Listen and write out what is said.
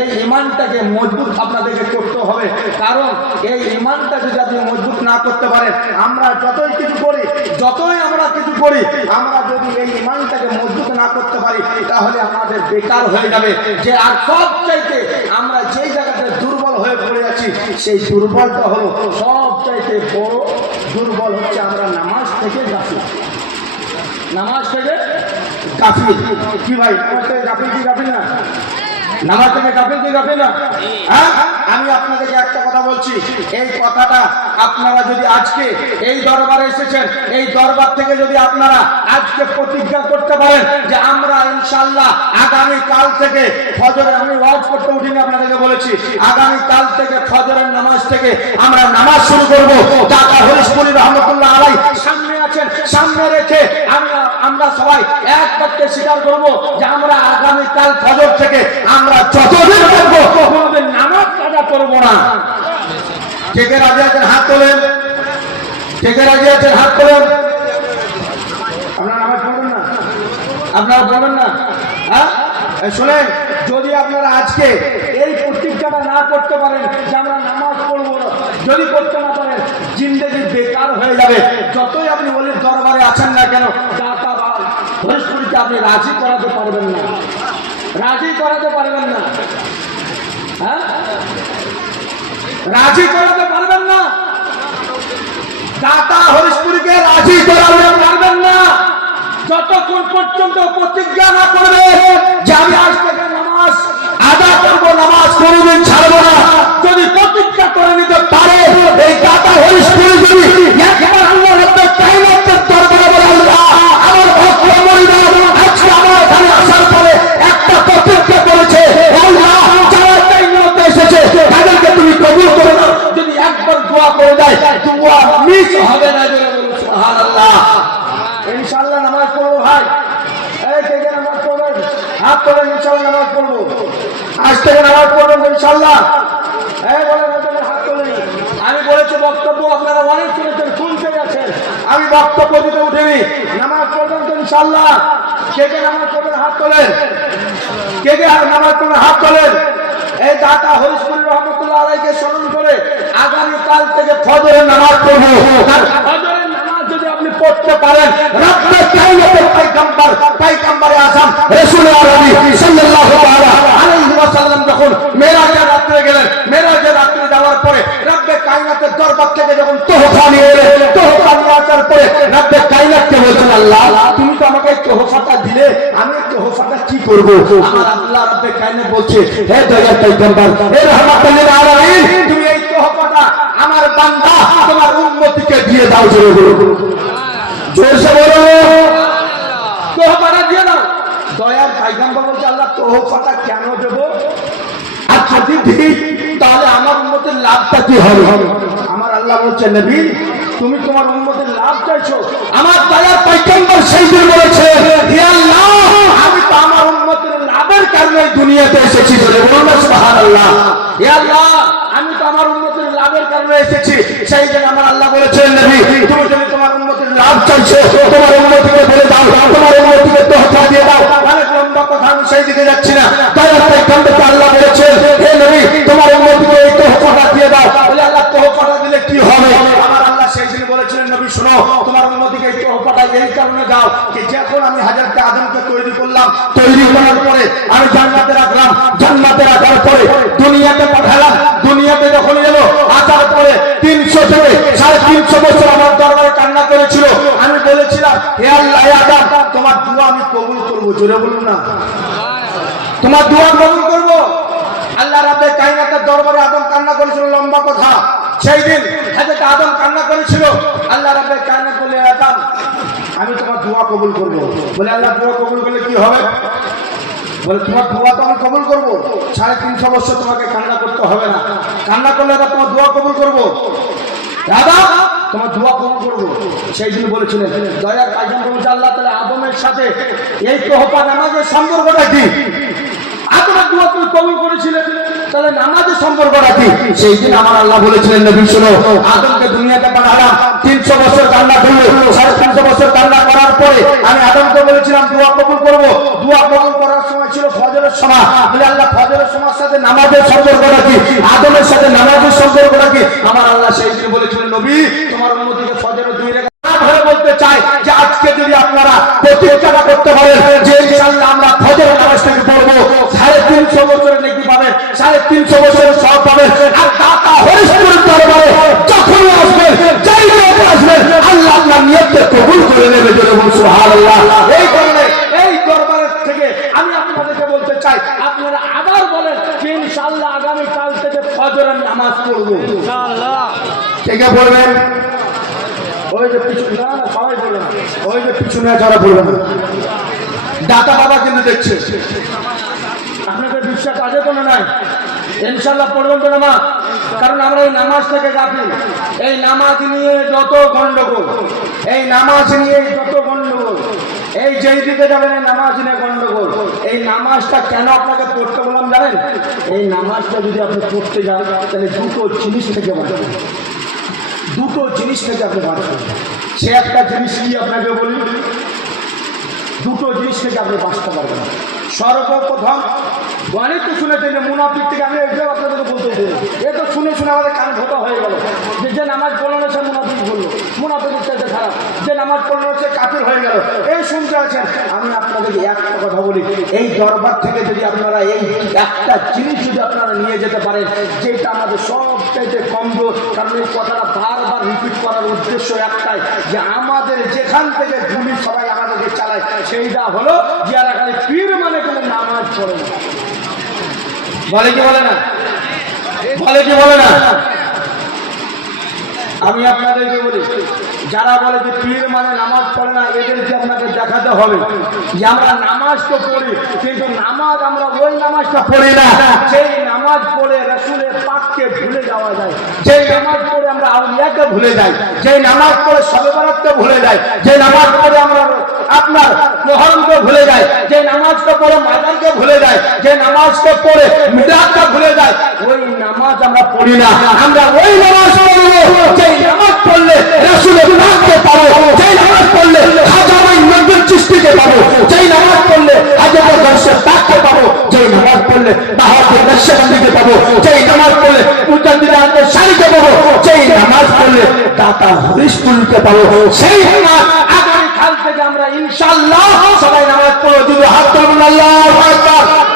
এই ইমানটাকে মজবুত আপনাদেরকে করতে হবে। কারণ এই ইমানটা যদি মজবুত না করতে পারেন আমরা যতই কিছু করি, যতই আমরা কিছু করি, আমরা যদি এই ইমানটাকে মজবুত না করতে পারি, তাহলে আমাদের বেকার হয়ে যাবে। যে আর সব চাইতে আমরা যেই জায়গাতে দুর্বল হয়ে পড়ে আছি, সেই দুর্বলটা হলো সব চাইতে বড় দুর্বল হচ্ছে আমরা নামাজ থেকে গাফি নামাজ থেকে গাফিল। কি ভাই? নামাজ থেকে গাফিল কি গাফিল না? নামাজ থেকে গাফিল কি গাফিল না? আমি আপনাদেরকে একটা কথা বলছি। এই কথাটা আপনারা যদি আজকে এই দরবারে এসেছেন এই দরবার থেকে যদি আপনারা আজকে প্রতিজ্ঞা করতে পারেন যে আমরা ইনশাল্লাহ আগামী কাল থেকে ফজরে, আমি ওয়াজ করতে উঠিনি আপনাদেরকে বলেছি, আগামী কাল থেকে ফজরের নামাজ থেকে আমরা নামাজ শুরু করব। টাকা হরিশপুরি রহমতুল্লাহ আলাই সামনে আছেন, সামনে রেখে আমরা আমরা সবাই এক বাক্যে স্বীকার করব যে আমরা আগামী কাল ফজর থেকে আমরা যতদিন থাকব, কোনোদিন নামাজ কাজা করব না। কে কে রাজি আছেন? হাত তোলেন। কে কে রাজি আছেন? হাত তোলেন আপনারা নামাজ পড়বেন না আপনারা পড়বেন না? হ্যাঁ? শোনেন, যদি আপনারা আজকে এই প্রতিজ্ঞাটা না করতে পারেন যে আমরা নামাজ পড়ব যদি করতে না পারেন, জিন্দগি বেকার হয়ে যাবে। যতই আপনি বলির দরবারে আছেন না কেন দাতা আপনি রাজি করাতে পারবেন না। রাজি করাতে পারবেন না। হ্যাঁ? রাজি করাতে পারবেন না। দাতা হরিশপুরীকে রাজি না যতক্ষণ পর্যন্ত প্রতিজ্ঞা না করবে হাত তোলেন ইনশাআল্লাহ, নামাজ পড়ব। আজ থেকে নামাজ পড়বেন তোলেন। আমি বলেছি বক্তব্য আপনারা অনেক শুনেছেন, শুনতে গেছেন। আমি বক্তব্য দিতে উঠিনি। নামাজ পড়বেন তো ইনশাআল্লাহ। কে কে নামাজ পড়বেন, হাত তোলেন। কে কে নামাজ পড়বেন, হাত তোলেন। এই দাতা হরিশপুর রহমতুল্লাহ আলাইকে স্মরণ করে আগামী কাল থেকে ফজরের নামাজ পড়ব। ফজরের নামাজ যদি আপনি পড়তে পারেন রব্বে কায়নাতের তোহফা নিয়ে এলেন তোহফা নিয়ে আসার পরে রব্বে কায়নাতকে বলছেন আল্লাহ তুমি তো আমাকে তোহফাটা দিলে আমি তোহফাটা কি করব আমার আল্লাহ রব্বে কায়নাত বলছে হে দয়ার পয়গম্বর হে রহমাতুল আলামিন তুমি এই তোহফাটা আমার বান্দা তোমার উম্মতিকে দিয়ে দাও জোরে বলো জোরসে বলো তোহফাটা দিয়ে দাও দয়ার পাইগাম্বর বলছে আল্লাহ তোহফাটা কেন দেব আর যদি দিই তাহলে আমার উন্মতের লাভটা কি হবে? বলছে নবী তুমি তোমার উন্মতের লাভ চাইছো। আমার দয়ার পাইগাম্বর সেই দিন বলেছে হে আল্লাহ আমি তো আমার উন্মতের লাভের কারণে দুনিয়াতে এসেছি বলে বলুন সুবহানাল্লাহ। হে আল্লাহ আমি তো আমার উন্মতের লাভের কারণে এসেছি সেই দিন আমার আল্লাহ বলেছেন নবী তুমি যদি তোমার উন্মতের লাভ চাইছো তোমার উন্মতিকে বলে দাও তোমার উন্মতিকে তোহফা দিয়ে দাও অনেক লম্বা কথা আমি সেই দিকে যাচ্ছি না। একটা কান্দকে আল্লাহ বলেছেন হে নবী তোমার উন্মতিকে এই তোহফাটা দিয়ে দাও বলে আল্লাহ তোহফাটা দিলে কি হবে আমার আল্লাহ সেই দিন বলেছিলেন নবী শোনো তোমার উন্মতিকে এই কারণে দাও যে যখন আমি হাজারটা আদমকে তৈরি করলাম, তৈরি করার পরে আমি জান্নাতে রাখলাম জান্নাতে রাখার পরে দুনিয়াতে পাঠালাম, দুনিয়াতে যখন এলো আসার পরে তিনশো থেকে সাড়ে তিনশো বছর আমার দরবারে কান্না করেছিল। আমি বলেছিলাম, হে আল্লাহ আদম, তোমার দোয়া আমি কবুল করব, জোরে বলুন না। তোমার দোয়া কবুল করব? আল্লাহ রাবে কাইনাতের দরবারে আদম কান্না করেছিল, লম্বা কথা। সেই দিন হাজরত আদম কান্না করেছিল, আল্লাহ রাবে কাইনাত বলে আদম আমি তোমার দোয়া কবুল করব। বলে, আল্লাহ দোয়া কবুল করলে কি হবে? বলে, তোমার দোয়া তো আমি কবুল করব। সাড়ে তিনশো বছর তোমাকে কান্না করতে হবে না। কান্না করলে তোমার দোয়া কবুল করব। দাদা তোমার দোয়া কবুল করব। সেই জন্য বলেছিলেন দয়ার কাজন বলছে আল্লাহ তাহলে আদমের সাথে এই তোহপা নামাজের সম্পর্কটা কি? আদমের দোয়া তুমি কবুল করেছিলেন, তাহলে নামাজের সম্পর্কটা কি? সেই দিন আমার আল্লাহ বলেছিলেন, নবী, শোনো, আদমকে দুনিয়াতে পাঠালাম, তিনশো বছর কান্না করল বছর কান্না করার পরে আমি আদমকে বলেছিলাম, দোয়া কবুল করব। দোয়া কবুল করার সময় ছিল ফজরের সময়। বলে, আল্লাহ, ফজরের সময়ের সাথে নামাজের সম্পর্ক রাখি আদমের সাথে নামাজের সম্পর্ক রাখি আমার আল্লাহ সেই দিন বলেছিলেন, নবী, তোমার উন্নতিকে ফজরের দুই রেখা বলতে চাই যে আজকে যদি আপনারা প্রতিজ্ঞাটা করতে পারেন, যে ইনশাআল্লাহ আমরা ফজর নামাজ থেকে পড়ব সাড়ে তিনশো বছরের নাকি পাবেন সাড়ে তিনশো বছরের সব পাবেন আর দাতা হরিশপুরের দরবারে যখনই আসবেন যাই লোক আসবেন আল্লাহ আপনার নিয়তকে কবুল করে নেবে জোরে বলুন সুবহানাল্লাহ এই কারণে এই দরবারের থেকে আমি আপনাদেরকে বলতে চাই আপনারা আবার বলেন যে ইনশাআল্লাহ আগামী কাল থেকে ফজরের নামাজ পড়ব কে কে পড়বেন ওই যে পিছনে না সবাই বলবে ওই যে পিছনে যারা বলবে না। দাতা বাবা কিন্তু দেখছে। আপনাদের বিশ্বাস আছে কোনো নাই? ইনশাল্লাহ পড়বেন তো নামাজ। কারণ আমরা এই নামাজ থেকে গাফি এই নামাজ নিয়ে যত গন্ডগোল, এই নামাজ নিয়ে যত গন্ডগোল, এই যেই দিকে যাবেন এই নামাজ নিয়ে গন্ডগোল, এই নামাজটা কেন আপনাকে পড়তে বললাম জানেন? এই নামাজটা যদি আপনি পড়তে যান, তাহলে দুটো জিনিস থেকে বাঁচবেন। দুটো জিনিস থেকে আপনি বাঁচবেন সে একটা জিনিস কি আপনাকে বলি? দুটো জিনিস থেকে আপনি বাঁচতে পারবেন সর্বপ্রথম অনেক তো শুনেছেন যে মুনাফিক থেকে আমি এটাও আপনাদেরকে বলতে চাই। এ তো শুনে শুনে আমাদের কান ঘোটা হয়ে গেল। যে নামাজ বলো না সে মুনাফিক খারাপ যে নামাজ পড়ল সে কাফির হয়ে গেল। এই শুনতে আছেন, আমি একটা কথা বলি। এই দরবার থেকে যদি আপনারা এই একটা জিনিস যদি আপনারা নিয়ে যেতে পারেন, যেটা আমাদের কারণ এই কথাটা বারবার রিপিট করার উদ্দেশ্য একটাই, যে আমাদের যেখান থেকে ভূমি সবাই আমাদেরকে চালায়, সেইটা হলো যারা খালি পীর মানে কোনো নামাজ পড়ে না। বলে কি বলে না? বলে কি বলে না? আমি আপনাদেরকে বলি যারা বলে যে পীর মানে নামাজ পড়ে না এদেরকে আপনাকে দেখাতে হবে যে আমরা নামাজ তো পড়ি, কিন্তু নামাজ আমরা ওই নামাজটা পড়ি না। সেই নামাজ পড়ে রসুলের পাককে ভুলে যাওয়া যায় সেই নামাজ পড়ে আমরা আউলিয়াকে ভুলে যাই সেই নামাজ পড়ে সবেবরাতকে ভুলে যাই যে নামাজ পড়ে আমরা আপনার মোহরমকে ভুলে যাই যে নামাজকে পড়ে মাদানকে ভুলে যাই যে নামাজকে পড়ে মিরাজকে ভুলে যাই, ওই নামাজ আমরা পড়ি না। আমরা ওই নামাজ পড়ব যেই নামাজ পড়লে রসুলের নামকে পাবো যেই নামাজ পড়লে হাজারাই নব্বই চিস্তিকে পাবো যেই নামাজ পড়লে হাজার দর্শের তাককে পাবো যেই নামাজ পড়লে বাহাদুর থেকে পাবো। যেই নামাজ পড়লে মুজাদ্দিদানদের শাড়িকে পাবো যেই নামাজ পড়লে দাতা হরিশপুরকে পাবো। সেই নামাজ আগামীকাল থেকে আমরা ইনশাল্লাহ সবাই নামাজ পড়ো যদি হাত তুলুন আল্লাহ